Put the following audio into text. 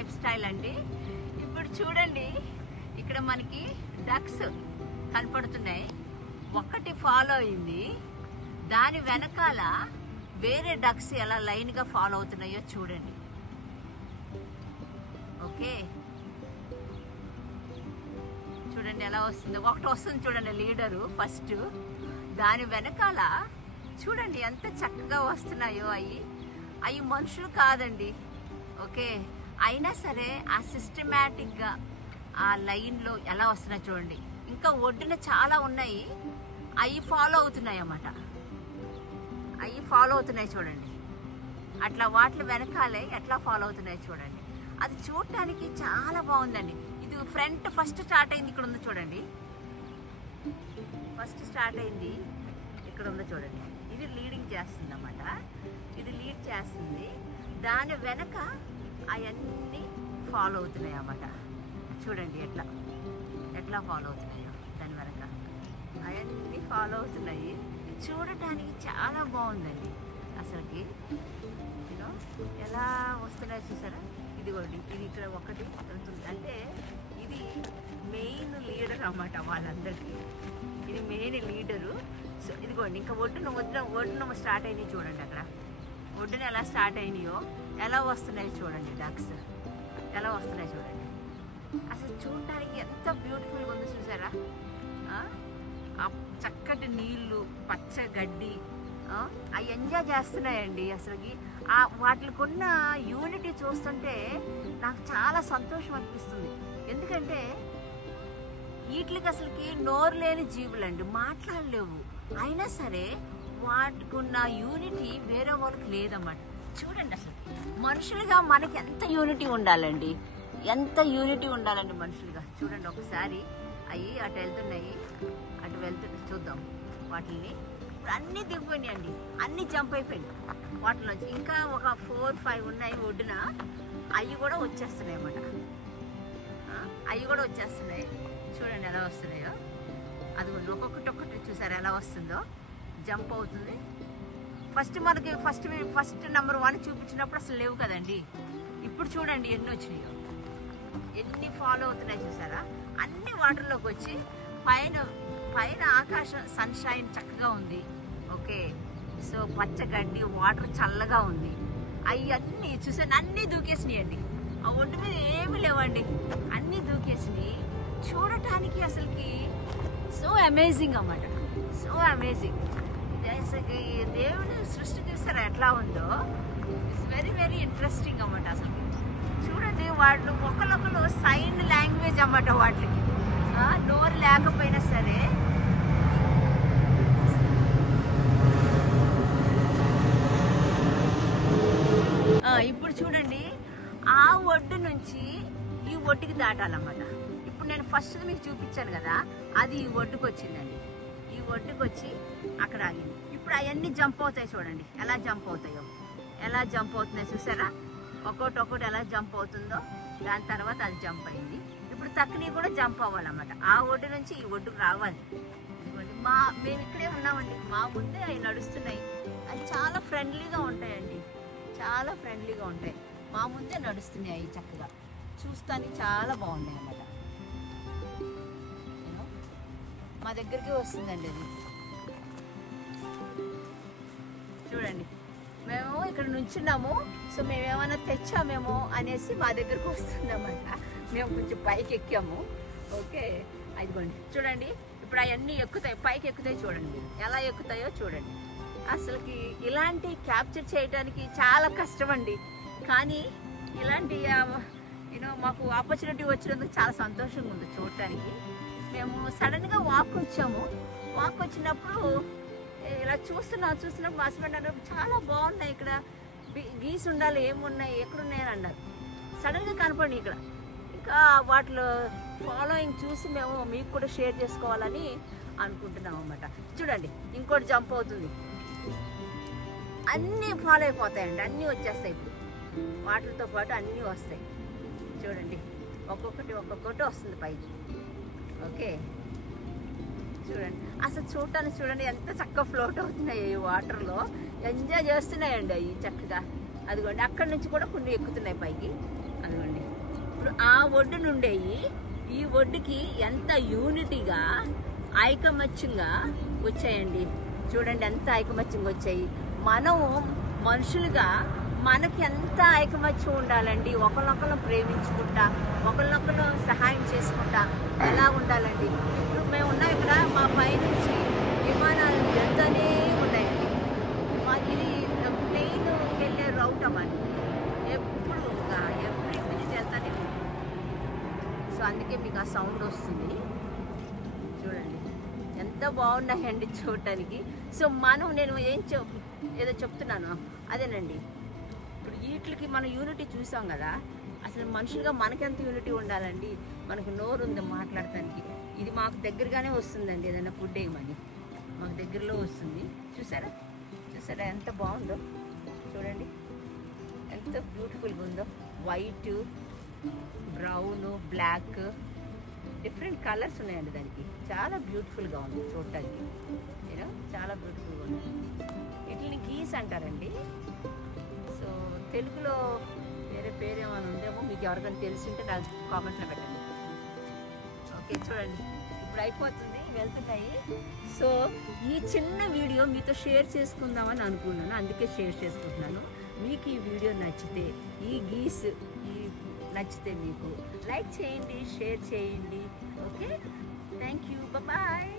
Life style అండి. ఇప్పుడు చూడండి, ఇక్కడ మనకి డక్స్ కనపడుతున్నాయి. ఒకటి ఫాలో అయింది, దాని వెనకాల వేరే డక్స్ ఎలా లైన్గా ఫాలో అవుతున్నాయో చూడండి. ఓకే, చూడండి ఎలా వస్తుందో. ఒకటి వస్తుంది చూడండి, లీడరు ఫస్ట్. దాని వెనకాల చూడండి ఎంత చక్కగా వస్తున్నాయో. అవి మనుషులు కాదండి. ఓకే, అయినా సరే ఆ సిస్టమేటిక్గా ఆ లైన్లో ఎలా వస్తున్నాయి చూడండి. ఇంకా ఒడ్డున చాలా ఉన్నాయి, అవి ఫాలో అవుతున్నాయి అన్నమాట. అవి ఫాలో అవుతున్నాయి చూడండి. అట్లా వాటి వెనకాలే ఎట్లా ఫాలో అవుతున్నాయి చూడండి. అది చూడటానికి చాలా బాగుందండి. ఇది ఫ్రంట్ ఫస్ట్ స్టార్ట్ అయింది, ఇక్కడ ఉంది చూడండి. ఫస్ట్ స్టార్ట్ అయింది ఇక్కడ ఉంది చూడండి. ఇది లీడింగ్ చేస్తుంది అన్నమాట. ఇది లీడ్ చేస్తుంది. దాని వెనక అవన్నీ ఫాలో అవుతున్నాయి అన్నమాట. చూడండి ఎట్లా ఫాలో అవుతున్నాయో. దాని వెనక అవన్నీ ఫాలో అవుతున్నాయి. చూడటానికి చాలా బాగుందండి అసలుకి. ఎలా వస్తున్నాయో చూసారా. ఇదిగోండి, ఇది ఇక్కడ ఒకటి వెళ్తుంది. అంటే ఇది మెయిన్ లీడర్ అన్నమాట వాళ్ళందరికీ. ఇది మెయిన్ లీడరు. సో ఇదిగోండి, ఇంకా ఒడ్డున స్టార్ట్ అయినాయి చూడండి. అక్కడ ఒడ్డున ఎలా స్టార్ట్ అయినాయో ఎలా వస్తున్నాయో చూడండి. డక్స్ ఎలా వస్తున్నాయి చూడండి. అసలు చూడటానికి ఎంత బ్యూటిఫుల్గా ఉందో చూసారా. ఆ చక్కటి నీళ్ళు, పచ్చ గడ్డి, అవి ఎంజాయ్ చేస్తున్నాయండి. అసలుకి వాటికి ఉన్న యూనిటీ చూస్తుంటే నాకు చాలా సంతోషం అనిపిస్తుంది. ఎందుకంటే వీటికి అసలుకి నోరు లేని జీవులండి, మాట్లాడలేవు. అయినా సరే వాటికి ఉన్న యూనిటీ వేరే వాళ్ళకి లేదన్నమాట. చూడండి, అసలు మనుషులుగా మనకి ఎంత యూనిటీ ఉండాలండి, మనుషులుగా. చూడండి ఒకసారి అవి అటు వెళ్తున్నాయి, అటు వెళ్తుంటే చూద్దాం వాటిని. ఇప్పుడు అన్నీ దిగిపోయినాయండి, అన్నీ జంప్ అయిపోయినాయి వాటిలోంచి. ఇంకా ఒక 4-5 ఉన్నాయి ఒడ్డున. అవి కూడా వచ్చేస్తున్నాయి అన్నమాట. అవి కూడా వచ్చేస్తున్నాయి. చూడండి ఎలా వస్తున్నాయో. అది ఒక్కొక్కటి చూసారు ఎలా వస్తుందో. జంప్ అవుతుంది. మనకి ఫస్ట్ నెంబర్ 1 చూపించినప్పుడు అసలు లేవు కదండి. ఇప్పుడు చూడండి ఎన్ని వచ్చినాయో, ఎన్ని ఫాలో అవుతున్నాయి చూసారా. అన్ని వాటర్లోకి వచ్చి పైన ఆకాశం సన్షైన్ చక్కగా ఉంది. ఓకే, సో పచ్చగడ్డి, వాటర్ చల్లగా ఉంది. అవి అన్నీ చూసాను, అన్నీ దూకేసినాయండి. ఆ ఒడ్డు మీద ఏమి లేవండి, అన్నీ దూకేసినాయి. చూడటానికి అసలుకి సో అమేజింగ్ అన్నమాట. So amazing. దేవుని సృష్టి చూసారా ఎట్లా ఉందో. ఇట్స్ వెరీ వెరీ ఇంట్రెస్టింగ్ అన్నమాట. అసలు చూడండి, వాళ్ళు ఒకరికొకరు సైన్ లాంగ్వేజ్ అన్నమాట. వాటికి నోరు లేకపోయినా సరే ఇప్పుడు చూడండి, ఆ ఒడ్డు నుంచి ఈ ఒడ్డుకి దాటాలన్నమాట. ఇప్పుడు నేను ఫస్ట్ మీకు చూపించాను కదా, అది ఈ ఒడ్డుకు వచ్చిందండి. ఈ ఒడ్డుకు వచ్చి అక్కడ ఆగింది. ఇప్పుడు అవన్నీ జంప్ అవుతాయి చూడండి, ఎలా జంప్ అవుతున్నాయి చూసారా. ఒక్కొక్కటి ఎలా జంప్ అవుతుందో. దాని తర్వాత అది జంప్ అయింది. ఇప్పుడు తక్కని కూడా జంప్ అవ్వాలన్నమాట. ఆ ఒడ్డు నుంచి ఈ ఒడ్డుకు రావాలి. మేము ఇక్కడే ఉన్నామండి, మా ముందే అవి నడుస్తున్నాయి. అవి చాలా ఫ్రెండ్లీగా ఉంటాయండి, చాలా ఫ్రెండ్లీగా ఉంటాయి. మా ముందే నడుస్తున్నాయి అవి చక్కగా. చూస్తానికి చాలా బాగున్నాయి అన్నమాట. మా దగ్గరికి వస్తుందండి అది. చూడండి, మేము ఇక్కడ నుంచున్నాము. సో మేము ఏమైనా తెచ్చామేమో అనేసి మా దగ్గరకు వస్తుందన్నమాట. మేము కొంచెం పైకి ఎక్కాము. ఓకే, అదిగోండి చూడండి. ఇప్పుడు అవన్నీ ఎక్కుతాయి, పైకి ఎక్కుతాయి. చూడండి ఎలా ఎక్కుతాయో చూడండి. అసలుకి ఇలాంటి క్యాప్చర్ చేయడానికి చాలా కష్టం అండి. కానీ ఇలాంటి మాకు ఆపర్చునిటీ వచ్చినందుకు చాలా సంతోషంగా ఉంది చూడటానికి. మేము సడన్గా వాక్ వచ్చినప్పుడు ఇలా చూస్తున్నప్పుడు మా హస్బెండ్ అన్నారు, చాలా బాగున్నాయి ఇక్కడ, గీసి ఉండాలి, ఏమున్నాయి, ఎక్కడున్నాయని అన్నారు. సడన్గా కనపడి ఇక్కడ. ఇంకా వాటిలో ఫాలోయింగ్ చూసి మేము మీకు కూడా షేర్ చేసుకోవాలని అనుకుంటున్నాం అన్నమాట. చూడండి, ఇంకోటి జంప్ అవుతుంది. అన్నీ ఫాలో అయిపోతాయండి, అన్నీ వచ్చేస్తాయి. ఇప్పుడు వాటితో పాటు అన్నీ వస్తాయి. చూడండి, ఒక్కొక్కటి వస్తుంది పైకి. ఓకే, చూడండి అసలు చూడండి ఎంత చక్కగా ఫ్లోట్ అవుతున్నాయి ఈ వాటర్లో. ఎంజాయ్ చేస్తున్నాయండి అవి చక్కగా. అదిగోండి, అక్కడి నుంచి కూడా కొన్ని ఎక్కుతున్నాయి పైకి. అదిగోండి. ఇప్పుడు ఆ ఒడ్డు నుండేయి ఈ ఒడ్డుకి ఎంత యూనిటీగా ఐకమత్యంగా వచ్చాయండి. చూడండి ఎంత ఐకమత్యంగా వచ్చాయి. మనం మనుషులుగా మనకి ఎంత ఐకమత్యం ఉండాలండి, ఒకరినొకరు ప్రేమించుకుంటా, ఒకరినొకరు సహాయం చేసుకుంటా ఎలా ఉండాలండి. ఇప్పుడు మేము ఉన్నాం ఇక్కడ, మా పైనుంచి విమానాలు వెళ్తూనే ఉన్నాయండి. ఇది ప్లేన్ వెళ్ళే రౌట్ అవ్వాలి, ఎప్పుడు ఎవ్రీ మినిట్ వెళ్తానే ఉంది. సో అందుకే మీకు ఆ సౌండ్ వస్తుంది. చూడండి ఎంత బాగున్నాయండి చూడటానికి. సో నేను ఏదో చెప్తున్నాను అదేనండి. ఇప్పుడు వీటికి మనం యూనిటీ చూసాం కదా, అసలు మనుషులుగా మనకెంత యూనిటీ ఉండాలండి. మనకు నోరు ఉంది మాట్లాడటానికి. ఇది మాకు దగ్గరగానే వస్తుందండి, ఏదైనా ఫుడ్ వేయమని మాకు దగ్గరలో వస్తుంది. చూసారా ఎంత బాగుందో చూడండి, ఎంత బ్యూటిఫుల్గా ఉందో. White, brown, black different colours ఉన్నాయండి దానికి. చాలా బ్యూటిఫుల్గా ఉంది చూడటానికి, చాలా బ్యూటిఫుల్గా ఉంది. వీటిని గీస్ అంటారండి. సో తెలుగులో వేరే పేరు ఏమైనా ఉందేమో, మీకు ఎవరికైనా తెలిసింటే నాకు కామెంట్లో పెట్టండి. ఓకే చూడండి ఇప్పుడు అయిపోతుంది, వెళ్తున్నాయి. సో ఈ చిన్న వీడియో మీతో షేర్ చేసుకుందామని అనుకున్నాను, అందుకే షేర్ చేసుకుంటున్నాను. మీకు ఈ వీడియో నచ్చితే, ఈ గీస్ నచ్చితే మీకు లైక్ చేయండి, షేర్ చేయండి. Okay, thank you, bye.